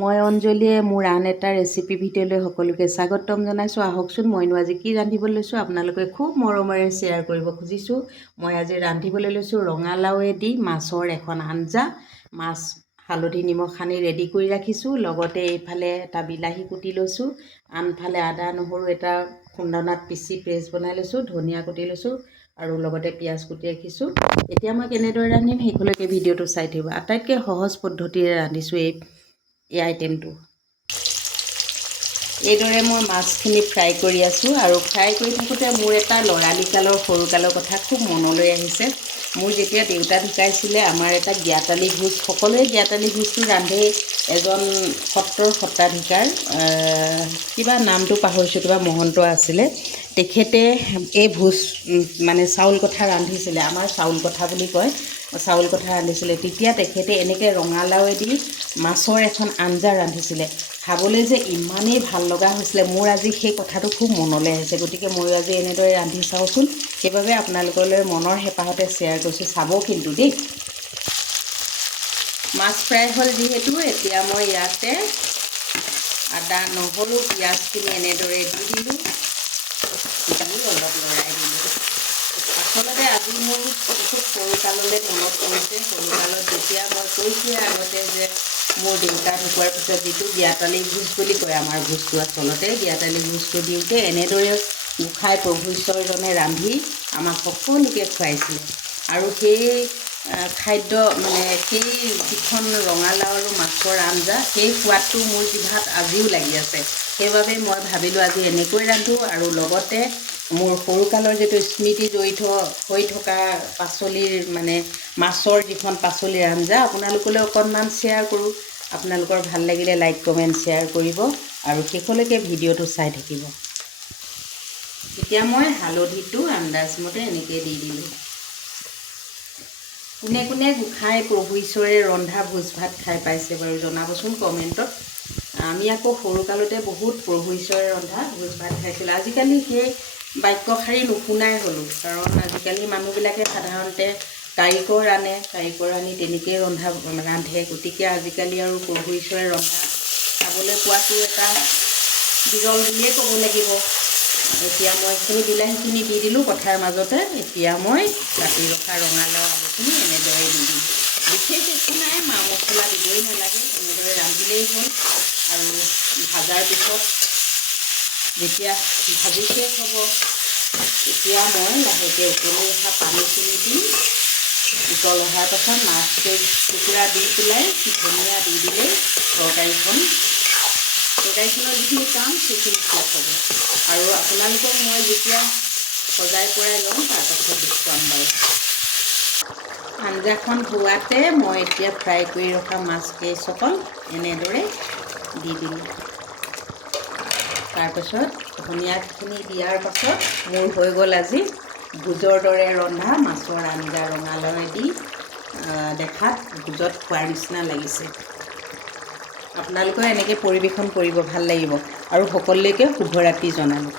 মই অঞ্জলীয়ে মোৰ আন এটা ৰেচিপি ভিডিঅ'লৈ সকলোকে স্বাগতম জনাইছোঁ। আহকচোন মইনো আজি কি ৰান্ধিবলৈ লৈছোঁ আপোনালোকে খুব মৰমেৰে শ্বেয়াৰ কৰিব খুজিছোঁ। মই আজি ৰান্ধিবলৈ লৈছোঁ ৰঙালাওৱেদি মাছৰ এখন আঞ্জা। মাছ হালধি নিমখ সানি ৰেডি কৰি ৰাখিছোঁ। লগতে এইফালে এটা বিলাহী কুটি লৈছোঁ, আনফালে আদা নহৰু এটা খুন্দনাত পিচি পেষ্ট বনাই লৈছোঁ, ধনিয়া কুটি লৈছোঁ আৰু লগতে পিঁয়াজ কুটি ৰাখিছোঁ। এতিয়া মই কেনেদৰে ৰান্ধিম সেইখনলৈকে ভিডিঅ'টো চাই থাকিব। আটাইতকৈ সহজ পদ্ধতিৰে ৰান্ধিছোঁ এই আইটেমটো। এইদৰে মই মাছখিনি ফ্ৰাই কৰি আছোঁ আৰু ফ্ৰাই কৰি থাকোঁতে মোৰ এটা ল'ৰালিকালৰ সৰুকালৰ কথা খুব মনলৈ আহিছে। মোৰ যেতিয়া দেউতা ঢুকাইছিলে আমাৰ এটা জ্ঞাতালি ভোজ, সকলোৱে জ্ঞাতালি ভোজটো ৰান্ধে। এজন সত্ৰৰ সত্ৰাধিকাৰ, কিবা নামটো পাহৰিছোঁ, কিবা মহন্ত আছিলে, তেখেতে এই ভোজ মানে চাউল কথা ৰান্ধিছিলে, আমাৰ চাউল কথা বুলি কয়, চাউল কথা ৰান্ধিছিলে। তেতিয়া তেখেতে এনেকৈ ৰঙালাওৱেদি মাছৰ এখন আঞ্জা ৰান্ধিছিলে। খাবলৈ যে ইমানেই ভাল লগা হৈছিলে, মোৰ আজি সেই কথাটো খুব মনলৈ আহিছে। গতিকে ময়ো আজি এনেদৰে ৰান্ধি চাওঁচোন, সেইবাবে আপোনালোকলৈ মনৰ হেঁপাহতে শ্বেয়াৰ কৰিছোঁ। চাব কিন্তু দেই। মাছ ফ্ৰাই হ'ল যিহেতু, এতিয়া মই ইয়াতে আদা নহৰু পিঁয়াজখিনি এনেদৰে দি দিলোঁ, দি অলপ লৰাই দিলোঁ। আচলতে আজি মোৰ খুব সৰুকাললৈ মনত পৰিছে। সৰুকালত যেতিয়া মই কৈছোঁৱে আগতে যে মোৰ দেউতা ঢুকোৱাৰ পিছত যিটো জ্ঞাতালি ভোজ বুলি কয়, আমাৰ ভোজটো আচলতে জ্ঞাতালি ভোজটো দিওঁতে এনেদৰে গোঁসাই প্ৰভু ঈশ্বৰজনে ৰান্ধি আমাক সকলোকে খুৱাইছিলে। আৰু সেই খাদ্য মানে সেই যিখন ৰঙালাও আৰু মাছৰ আঞ্জা, সেই সোৱাদটো মোৰ জিভাত আজিও লাগি আছে। সেইবাবে মই ভাবিলোঁ আজি এনেকৈ ৰান্ধোঁ আৰু লগতে মোৰ সৰুকালৰ যিটো স্মৃতি জড়িত হৈ থকা পাচলিৰ মানে মাছৰ যিখন পাচলিৰ আঞ্জা আপোনালোকলৈ অকণমান শ্বেয়াৰ কৰোঁ। আপোনালোকৰ ভাল লাগিলে লাইক কমেণ্ট শ্বেয়াৰ কৰিব আৰু শেষলৈকে ভিডিঅ'টো চাই থাকিব। এতিয়া মই হালধিটো আন্দাজমতে এনেকৈ দি দিলোঁ। কোনে কোনে গোঁসাই প্ৰভু ঈশ্বৰে ৰন্ধা ভোজ ভাত খাই পাইছে বাৰু জনাবচোন কমেণ্টত। আমি আকৌ সৰুকালতে বহুত প্ৰভু ঈশ্বৰে ৰন্ধা ভোজ ভাত খাইছিলোঁ। আজিকালি সেই বাক্যশাৰী নুশুনাই হ'লোঁ, কাৰণ আজিকালি মানুহবিলাকে সাধাৰণতে কাৰিকৰ আনি তেনেকৈয়ে ৰান্ধে। গতিকে আজিকালি আৰু প্ৰভু ঈশ্বৰে ৰন্ধা খাবলৈ পোৱাটো এটা বিৰল বুলিয়ে ক'ব লাগিব। এতিয়া মই এইখিনি বিলাহীখিনি দি দিলোঁ কথাৰ মাজতে। এতিয়া মই কাটি ৰখা ৰঙালাও আলুখিনি এনেদৰে দি দিম। বিশেষ একো নাই, মা মছলা দিবই নালাগে, এনেদৰে ৰান্ধিলেই হ'ল। আৰু ভাজাৰ পিছত যেতিয়া ভাজি শেষ হ'ব, তেতিয়া মই লাহেকৈ উতলি অহা পানীখিনি দি, উতল অহাৰ পাছত মাছ টুকুৰা দি পেলাই ধনিয়া দি দিলে তৰকাৰীখনৰ যিখিনি কাম সেইখিনি শেষ হ'ব। আৰু আপোনালোকক মই যেতিয়া সজাই পৰাই লওঁ তাৰপাছত দেখুৱাম বাৰু। আঞ্জাখন হোৱাতে মই এতিয়া ফ্ৰাই কৰি ৰখা মাছকেইচকল এনেদৰে দি দিলোঁ। তাৰপাছত ধনিয়াখিনি দিয়াৰ পাছত মোৰ হৈ গ'ল আজি ভোজৰ দৰে ৰন্ধা মাছৰ আঞ্জা ৰঙালাওৱেদি। দেখাত ভোজত খোৱাৰ নিচিনা লাগিছে। আপোনালোকেও এনেকৈ পৰিৱেশন কৰিব, ভাল লাগিব। আৰু সকলোলৈকে শুভৰাত্ৰি জনালোঁ।